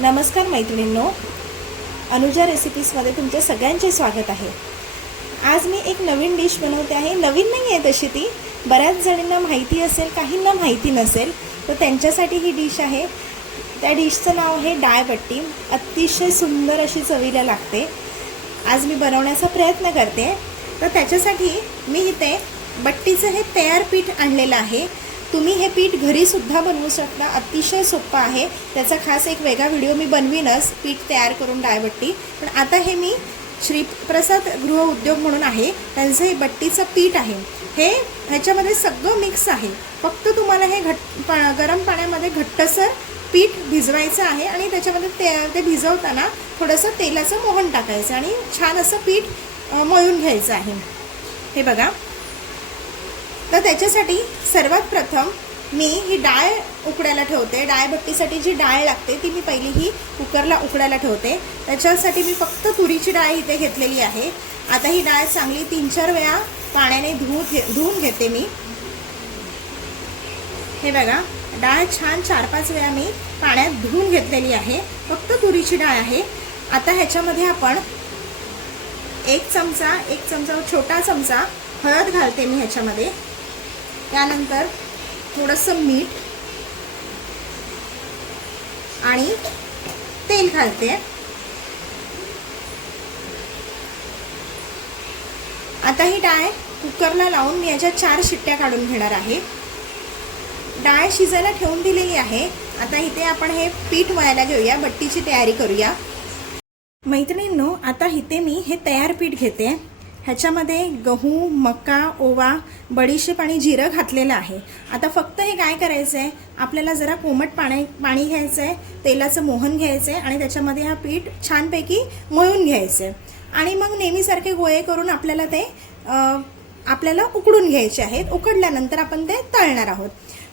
नमस्कार मैत्रिणींनो. अनुजा रेसिपीजमध्ये तुमच्या सगळ्यांचे स्वागत आहे. आज मी एक नवीन डिश बनवते आहे. नवीन नाही आहे तशी ती. बऱ्याच जणींना माहिती असेल काहींना माहिती नसेल तर त्यांच्यासाठी ही डिश आहे. त्या डिशचं नाव आहे डाळबट्टी अतिशय सुंदर अशी चवीला लागते. आज मी बनवण्याचा प्रयत्न करते. तर त्याच्यासाठी मी इथे बट्टीचं हे तयार पीठ आणलेलं आहे. तुम्ही हे पीठ घरीसुद्धा बनवू शकता. अतिशय सोपं आहे. त्याचा खास एक वेगळा व्हिडिओ मी बनवीनच. पीठ तयार करून डाळबट्टी. पण आता हे मी श्रीप्रसाद गृह उद्योग म्हणून आहे. त्यांचं हे बट्टीचं पीठ आहे. हे ह्याच्यामध्ये सगळं मिक्स आहे. फक्त तुम्हाला हे घट पा गरम पाण्यामध्ये घट्टसर पीठ भिजवायचं आहे आणि त्याच्यामध्ये ते ते भिजवताना थोडंसं तेलाचं मोहन टाकायचं आणि छान असं पीठ मळून घ्यायचं आहे. हे बघा. तर त्याच्यासाठी सर्वात प्रथम मी ही डाळ उकडायला ठेवते. डाळभट्टीसाठी जी डाळ लागते ती मी पहिली ही कुकरला उकडायला ठेवते. त्याच्यासाठी मी फक्त तुरीची डाळ इथे घेतलेली आहे. आता ही डाळ चांगली तीन चार वेळा पाण्याने धुवून घे धुवून घेते मी. हे बघा डाळ छान चार पाच वेळा मी पाण्यात धुवून घेतलेली आहे. फक्त तुरीची डाळ आहे. आता ह्याच्यामध्ये आपण एक चमचा एक चमचा छोटा चमचा हळद घालते मी ह्याच्यामध्ये. त्यानंतर थोडंसं मीठ आणि तेल घालते. आता ही डाळ कुकरला लावून मी याच्या चार शिट्ट्या काढून घेणार आहे. डाळ शिजायला ठेवून दिलेली आहे. आता इथे आपण हे पीठ वळायला घेऊया बट्टीची तयारी करूया. मैत्रिणींनो आता इथे मी हे तयार पीठ घेते. ह्याच्यामध्ये गहू मका ओवा बडीशेप आणि जिरं घातलेलं आहे. आता फक्त हे काय करायचं आहे आपल्याला जरा कोमट पाणी पाणी घ्यायचं आहे तेलाचं मोहन घ्यायचं आहे आणि त्याच्यामध्ये हा पीठ छानपैकी मळून घ्यायचं आहे आणि मग नेहमीसारखे गोळे करून आपल्याला ते आपल्याला उकडून घ्यायचे आहेत. उकडल्यानंतर आपण ते तळणार आहोत.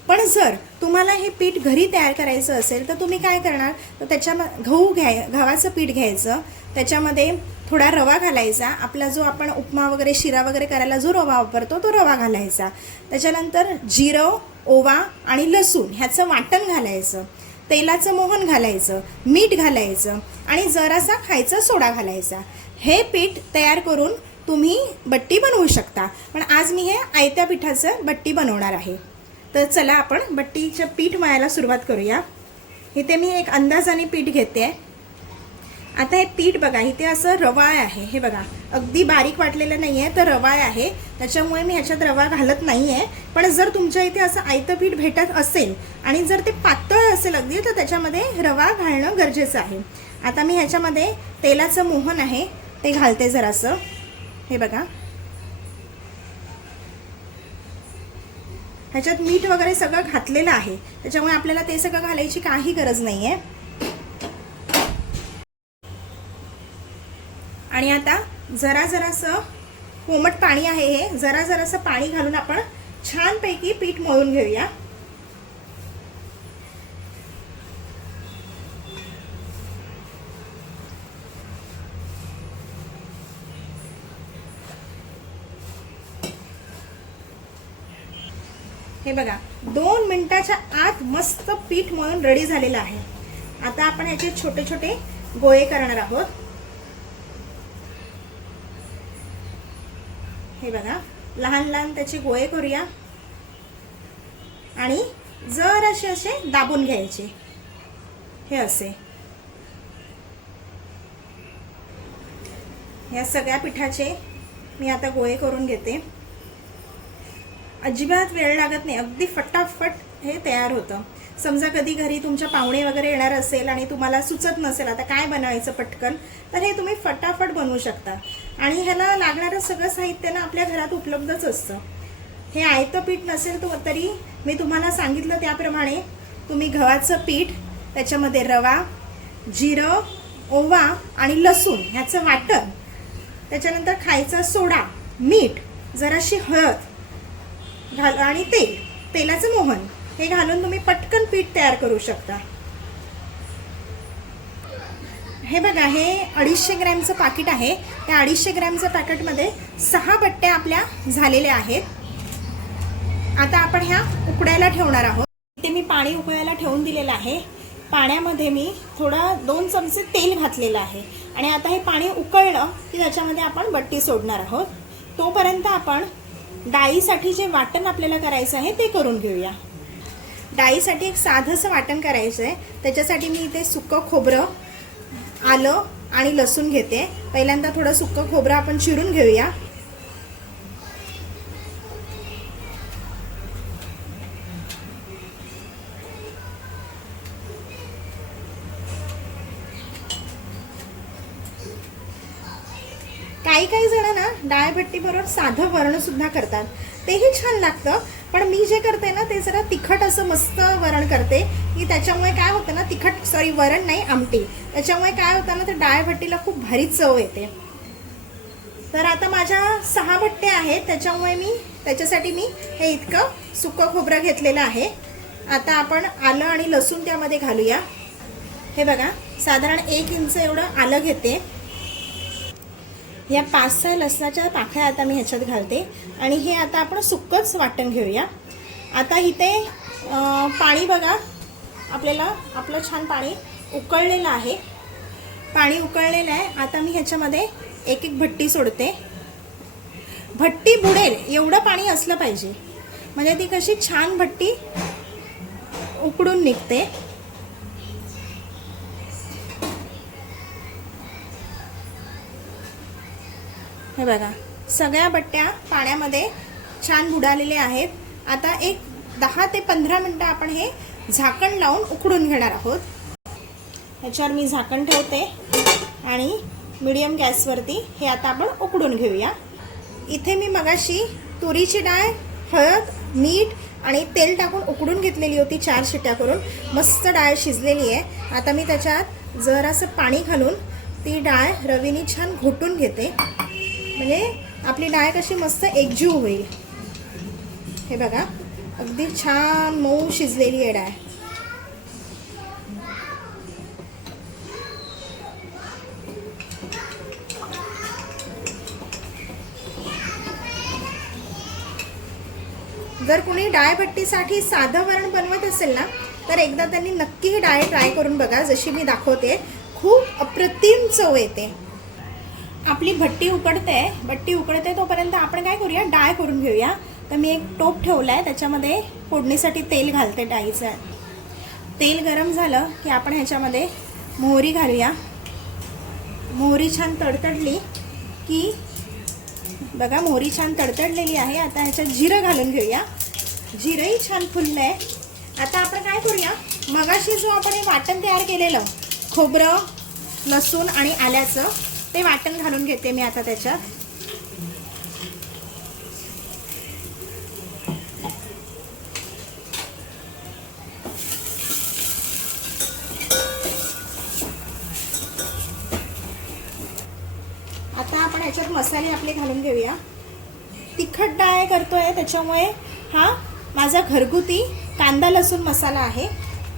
पण जर तुम्हाला हे पीठ घरी तयार करायचं असेल तर तुम्ही काय करणार? तर त्याच्या गहू घ्याय गव्हाचं पीठ घ्यायचं. त्याच्यामध्ये थोडा रवा घालायचा. आपला जो आपण उपमा वगैरे शिरा वगैरे करायला जो रवा वापरतो तो रवा घालायचा. त्याच्यानंतर जिरं ओवा आणि लसूण ह्याचं वाटण घालायचं. तेलाचं मोहन घालायचं. मीठ घालायचं. आणि जरासा खायचा सोडा घालायचा. हे पीठ तयार करून तुम्ही बट्टी बनवू शकता. पण आज मी हे आयत्या पिठाचं बट्टी बनवणार आहे. तर चला आपण बट्टीचं पीठ मळायला सुरुवात करूया. इथे मी एक अंदाजाने पीठ घेते. आता हे पीठ बघा इथे असं रवाळ आहे. हे बघा अगदी बारीक वाटलेलं नाही आहे तर रवाळ आहे. त्याच्यामुळे मी ह्याच्यात रवा घालत नाही आहे पण जर तुमच्या इथे असं आयतं पीठ भेटत असेल आणि जर ते पातळ असेल अगदी तर त्याच्यामध्ये रवा घालणं गरजेचं आहे. आता मी ह्याच्यामध्ये तेलाचं मोहन आहे ते घालते जरासं. हे बघा ह्याच्यात मीठ वगैरे सगळं घातलेलं आहे. त्याच्यामुळे आपल्याला ते सगळं घालायची काही गरज नाही आहे आणि आता जरा जरासं कोमट पाणी आहे हे. जरा जरासं पाणी घालून आपण छानपैकी पीठ मळून घेऊया. हे बघा दोन मिनिटाच्या आत मस्त पीठ मळून रेडी झालेलं आहे. आता आपण याचे छोटे छोटे गोळे करणार आहोत. हे बघा लहान लहान त्याचे गोळे करूया. आणि जर असे असे दाबून घ्यायचे. हे असे. या सगळ्या पिठाचे मी आता गोळे करून घेते. अजिबात वेळ लागत नाही. अगदी फटाफट हे तयार होतं. समजा कधी घरी तुमच्या पाहुणे वगैरे येणार असेल आणि तुम्हाला सुचत नसेल आता काय बनवायचं पटकन तर हे तुम्ही फटाफट बनवू शकता. आणि ह्याला लागणारं सगळं साहित्य ना आपल्या घरात उपलब्धच असतं. हे आयतं पीठ नसेल तो तरी मी तुम्हाला सांगितलं त्याप्रमाणे तुम्ही गव्हाचं पीठ त्याच्यामध्ये रवा जिरं ओवा आणि लसूण ह्याचं वाटण त्याच्यानंतर खायचा सोडा मीठ जराशी हळद घाल आणि तेल तेलाचं मोहन हे घालून तुम्ही पटकन पीठ तयार करू शकता. हे बघा हे अडीचशे ग्रॅमचं पाकिट आहे. त्या अडीचशे ग्रॅमच्या पॅकेटमध्ये सहा बट्ट्या आपल्या झालेल्या आहेत. आता आपण ह्या उकडायला ठेवणार आहोत. इथे मी पाणी उकळायला ठेवून दिलेलं आहे. पाण्यामध्ये मी थोडं दोन चमचे तेल घातलेलं आहे. आणि आता हे पाणी उकळलं की त्याच्यामध्ये आपण बट्टी सोडणार आहोत. तोपर्यंत आपण डाळीसाठी जे वाटण आपल्याला करायचं आहे ते करून घेऊया. डाळीसाठी एक साधंसं वाटण करायचं आहे. त्याच्यासाठी मी इथे सुकं खोबरं आलं आणि लसूण घेते. पहिल्यांदा थोडं सुकं खोबरं आपण चिरून घेऊया. काही काही जण ना डाळभट्टी बरोबर साधं वरण सुद्धा करतात. तेही छान लागतं पण मी जे करते ना ते जरा तिखट असं मस्त वरण करते. की त्याच्यामुळे काय होतं ना तिखट सॉरी वरण नाही आमटी. त्याच्यामुळे काय होतं ना ते डाळभट्टीला खूप भारी चव येते. तर आता माझ्या सहा भट्ट्या आहेत त्याच्यामुळे मी त्याच्यासाठी मी हे इतकं सुकं खोबरं घेतलेलं आहे. आता आपण आलं आणि लसूण त्यामध्ये घालूया. हे बघा साधारण एक इंच एवढं आलं घेते. या पाच सहा लसणाच्या पाकळ्या आता मी ह्याच्यात घालते. आणि हे आता आपण सुक्कच वाटण घेऊया. आता इथे पाणी बघा. आपल्याला आपलं छान पाणी उकळलेलं आहे. पाणी उकळलेलं आहे. आता मी ह्याच्यामध्ये एक एक भट्टी सोडते. भट्टी बुडेल एवढं पाणी असलं पाहिजे. म्हणजे ती कशी छान भट्टी उकडून निघते. हे बघा सगळ्या बट्ट्या पाण्यामध्ये छान बुडालेल्या आहेत. आता एक दहा ते पंधरा मिनटं आपण हे झाकण लावून उकडून घेणार आहोत. ह्याच्यावर मी झाकण ठेवते आणि मिडियम गॅसवरती हे आता आपण उकडून घेऊया. इथे मी मगाशी तुरीची डाळ हळद मीठ आणि तेल टाकून उकडून घेतलेली होती चार शिट्या करून. मस्त डाळ शिजलेली आहे. आता मी त्याच्यात जरासं पाणी घालून ती डाळ रवीनी छान घोटून घेते. म्हणजे आपली डाळ कशी मस्त एकजीव होईल. हे बघा अगदी छान मऊ शिजलेली आहे डाळ. जर कुणी डाळभट्टीसाठी साधं वरण बनवत असेल ना तर एकदा त्यांनी नक्की ही डाळ ट्राय करून बघा जशी मी दाखवते खूप अप्रतिम चव येते. आपली भट्टी उकडते भट्टी उकडते तोपर्यंत आपण काय करूया डाळ करून घेऊया. तर मी एक टोप ठेवला आहे त्याच्यामध्ये फोडणीसाठी तेल घालते डाळीचं. तेल गरम झालं की आपण ह्याच्यामध्ये मोहरी घालूया. मोहरी छान तडतडली की बघा मोहरी छान तडतडलेली आहे. आता ह्याच्यात जिरं घालून घेऊया. जिरंही छान फुललं आहे आता आपण काय करूया मगाशी जो आपण हे वाटण तयार केलेलं खोबरं लसूण आणि आल्याचं ते वाटण घालून घेते मी आता त्याच्यात. आता आपण याच्यात मसाले आपले घालून घेऊया. तिखट डाळ करतोय त्याच्यामुळे हा माझा घरगुती कांदा लसूण मसाला आहे.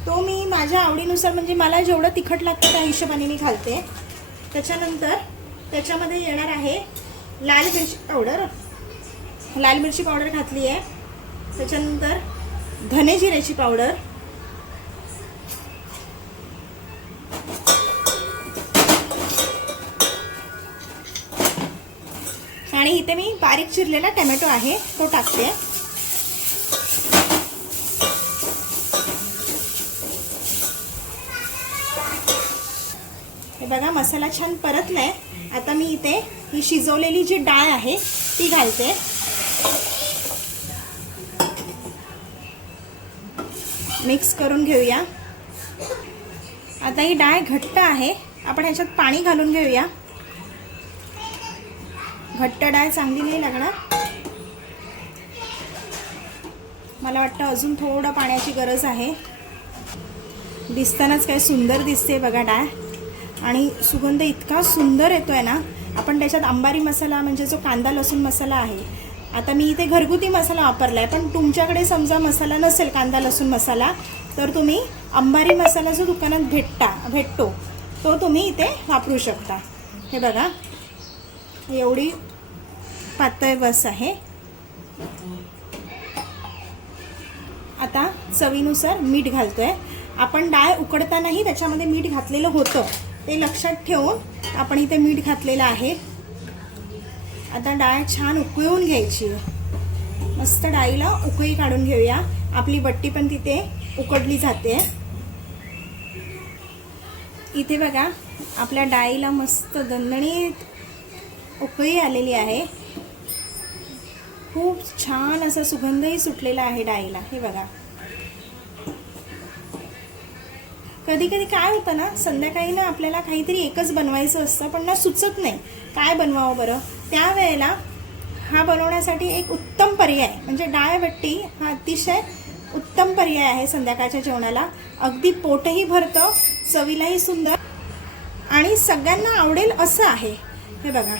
तो मी माझ्या आवडीनुसार म्हणजे मला जेवढं तिखट लागतं त्या हिशोबाने मी घालते. त्याच्यानंतर त्याच्यामध्ये येणार आहे लाल मिरची पावडर. लाल मिरची पावडर घातली आहे. त्याच्यानंतर धने जिऱ्याची पावडर. आणि इथे मी बारीक चिरलेला टमॅटो आहे तो टाकते. बघा मसाला छान परतला आहे आता मी इथे ही शिजवलेली जी डाळ आहे ती घालते. मिक्स करून घेऊया. आता ही डाळ घट्ट आहे. आपण ह्याच्यात पाणी घालून घेऊया. घट्ट डाळ चांगली नाही लागणार. मला वाटतं अजून थोडं पाण्याची गरज आहे. दिसतानाच काय सुंदर दिसते बघा डाळ. आणि सुगंध इतका सुंदर येतो आहे ना आपण त्याच्यात अंबारी मसाला म्हणजे जो कांदा लसूण मसाला आहे आता मी इथे घरगुती मसाला वापरला आहे पण तुमच्याकडे समजा मसाला नसेल कांदा लसूण मसाला तर तुम्ही अंबारी मसाला जो दुकानात भेटता भेटतो तो तुम्ही इथे वापरू शकता. हे बघा एवढी पातळ बस आहे. आता चवीनुसार मीठ घालतोय. आपण डाळ उकडतानाही त्याच्यामध्ये मीठ घातलेलं होतं. ते लक्षात ठेवून आपण इथे मीठ घातलेलं आहे. आता डाळ छान उकळून घ्यायची. मस्त डाळीला उकळी काढून घेऊया. आपली बट्टी पण तिथे उकडली जाते. इथे बघा आपल्या डाळीला मस्त दणदणीत उकळी आलेली आहे. खूप छान असा सुगंधही सुटलेला आहे डाळीला. हे बघा. कधी कधी काय होतं ना संध्याकाळी ना आपल्याला काहीतरी एकच बनवायचं असतं पण ना सुचत नाही काय बनवावं बरं. त्यावेळेला हा बनवण्यासाठी एक उत्तम पर्याय म्हणजे डाळबट्टी हा अतिशय उत्तम पर्याय आहे संध्याकाळच्या जेवणाला. अगदी पोटही भरतं चवीलाही सुंदर आणि सगळ्यांना आवडेल असं आहे. हे बघा.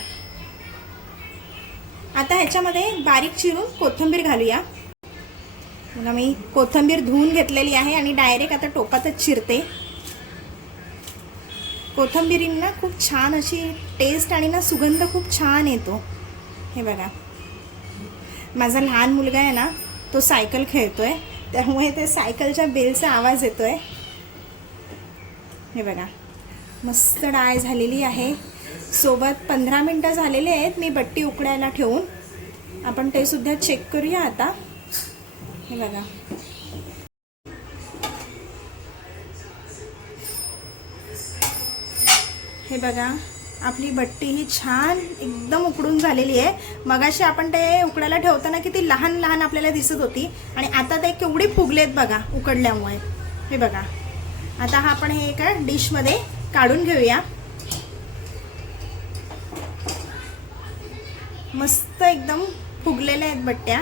आता ह्याच्यामध्ये बारीक चिरून कोथिंबीर घालूया. पुन्हा मी कोथिंबीर धुवून घेतलेली आहे आणि डायरेक्ट आता टोपातच चिरते. कोथिंबिरींना खूप छान अशी टेस्ट आणि ना सुगंध खूप छान येतो. हे बघा. माझा लहान मुलगा आहे ना तो सायकल खेळतो आहे त्यामुळे ते सायकलच्या बेलचा आवाज येतो आहे हे बघा. मस्त डाळ झालेली आहे. सोबत पंधरा मिनटं झालेले आहेत. मी बट्टी उकडायला ठेवून. आपण ते सुद्धा चेक करूया आता. हे बघा. हे बघा आपली बट्टी ही छान एकदम उकडून झालेली आहे. मगाशी आपण ते उकडायला ठेवताना किती लहान लहान आपल्याला दिसत होती आणि आता ते केवढी फुगलेत बघा उकडल्यामुळे. हे बघा. आता हा आपण हे एका डिशमध्ये काढून घेऊया. मस्त एकदम फुगलेल्या आहेत बट्ट्या.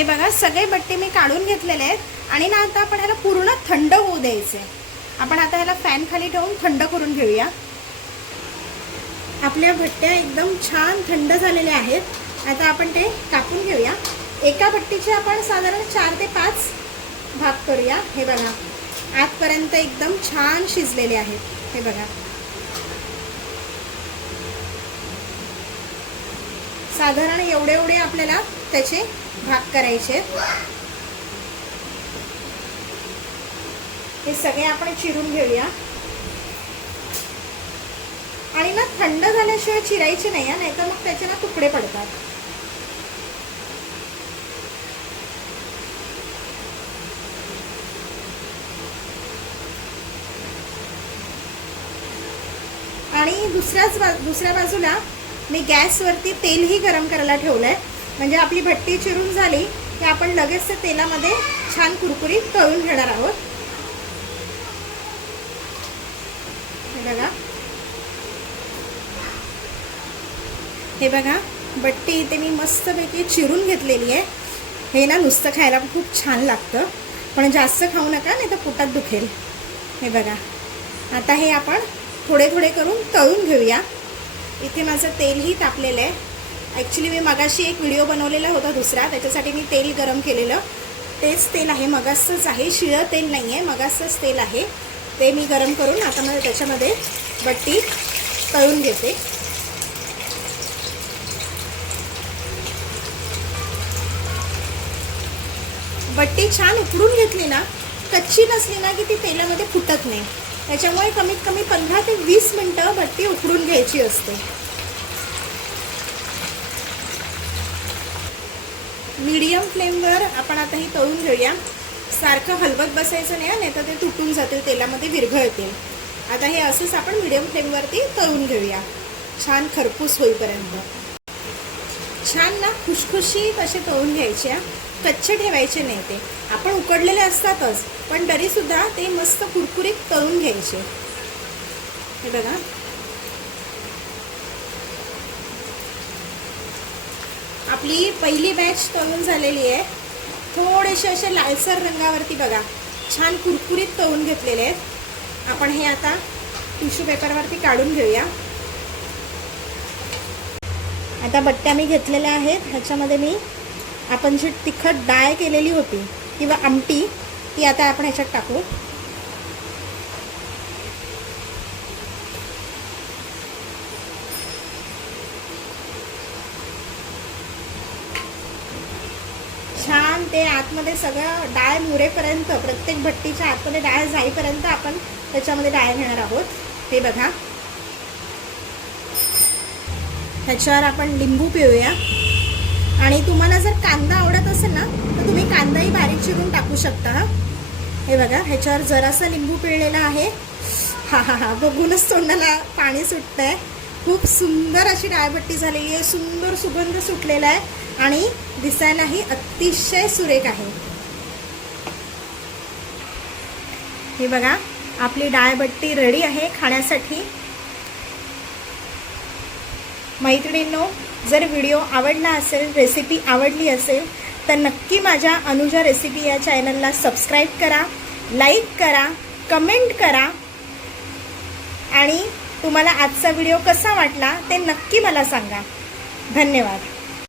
हे बघा सगळे बट्टे मी काढून घेतलेले आहेत आणि ना आता आपण ह्याला पूर्ण थंड होऊ द्यायचे. आपण आता ह्याला फॅन खाली ठेवून थंड करून घेऊया. आपल्या भट्ट्या एकदम छान थंड झालेल्या आहेत. आता आपण ते कापून घेऊया. एका भट्टीचे आपण साधारण चार ते पाच भाग करूया. हे बघा आजपर्यंत एकदम छान शिजलेले आहेत. हे बघा. साधारण एवढे एवढे आपल्याला त्याचे भाग करायचे. हे सगळे आपण चिरून घेऊया. आणि ना थंड झाल्याशिवाय चिरायचे नाही नाही तर मग त्याचे ना तुकडे पडतात. आणि दुसऱ्याच बा दुसऱ्या बाजूला मी गॅसवरती तेलही गरम करायला ठेवलं आहे म्हणजे आपली भट्टी चिरून झाली की आपण लगेच ते तेलामध्ये छान कुरकुरीत तळून घेणार आहोत. हे बघा. हे बघा बट्टी इथे मी मस्तपैकी चिरून घेतलेली आहे. हे ना नुसतं खायला खूप छान लागतं. पण जास्त खाऊ नका नाही तर पोटात दुखेल. हे बघा. आता हे आपण थोडे थोडे करून तळून घेऊया. इथे माझं तेलही तापलेलं आहे. ॲक्च्युली मी मगाशी एक व्हिडिओ बनवलेला होता दुसरा. त्याच्यासाठी मी तेल गरम केलेलं. तेच तेल आहे. मगासच आहे. शिळं तेल नाही आहे मगासच तेल आहे. ते मी गरम करून आता मला त्याच्यामध्ये बट्टी तळून घेते. बट्टी छान उकडून घेतली ना कच्ची नसली ना की ती तेलामध्ये फुटत नाही. त्याच्यामुळे कमीत कमी पंधरा ते वीस मिनटं भट्टी उकडून घ्यायची असते. मीडियम फ्लेमवर आपण आता ही तळून घेऊया. सारखं हलवत बसायचं नाही नाही तर ते तुटून जातील तेलामध्ये विरघळतील. आता हे असंच आपण मीडियम फ्लेमवरती तळून घेऊया. छान खरपूस होईपर्यंत. छान ना खुशखुशीत असे तळून घ्यायचे कच्चे ठेवायचे नाही ते. आपण उकडलेले असतातच पण तरीसुद्धा ते मस्त कुरकुरीत तळून घ्यायचे. हे बघा. आपली पहिली बॅच तळून झालेली आहे. थोडेसे असे लालसर रंगावरती बघा. छान कुरकुरीत तळून घेतलेले आहेत. आपण हे आता टिश्यू पेपरवरती काढून घेऊया. आता बट्ट्या मी घेतलेल्या आहेत. ह्याच्यामध्ये मी आपण जी तिखट डाळ केलेली होती किंवा आमटी ती आता आपण ह्याच्यात टाकू. छान ते आतमध्ये सगळं डाळ मुरेपर्यंत प्रत्येक भट्टीच्या आतमध्ये डाळ जाईपर्यंत आपण त्याच्यामध्ये डाळ घेणार आहोत. हे बघा. ह्याच्यावर आपण लिंबू पिऊया आणि तुम्हाला जर कांदा आवडत असेल ना तर तुम्ही कांदाही बारीक चिरून टाकू शकता. हां हे बघा ह्याच्यावर जरासा लिंबू पिळलेला आहे. हा हा हा बघूनच तोंडाला पाणी सुटतं आहे खूप सुंदर अशी डाळबट्टी झालेली आहे सुंदर सुगंध सुटलेला आहे आणि दिसायलाही अतिशय सुरेख आहे. हे बघा आपली डाळबट्टी रेडी आहे खाण्यासाठी. मैत्रिणींनो जर व्हिडिओ आवडला असेल रेसिपी आवडली असेल तर नक्की माझ्या अनुजा रेसिपी या चॅनलला सबस्क्राईब करा लाईक करा कमेंट करा. आणि तुम्हाला आजचा व्हिडिओ कसा वाटला ते नक्की मला सांगा. धन्यवाद.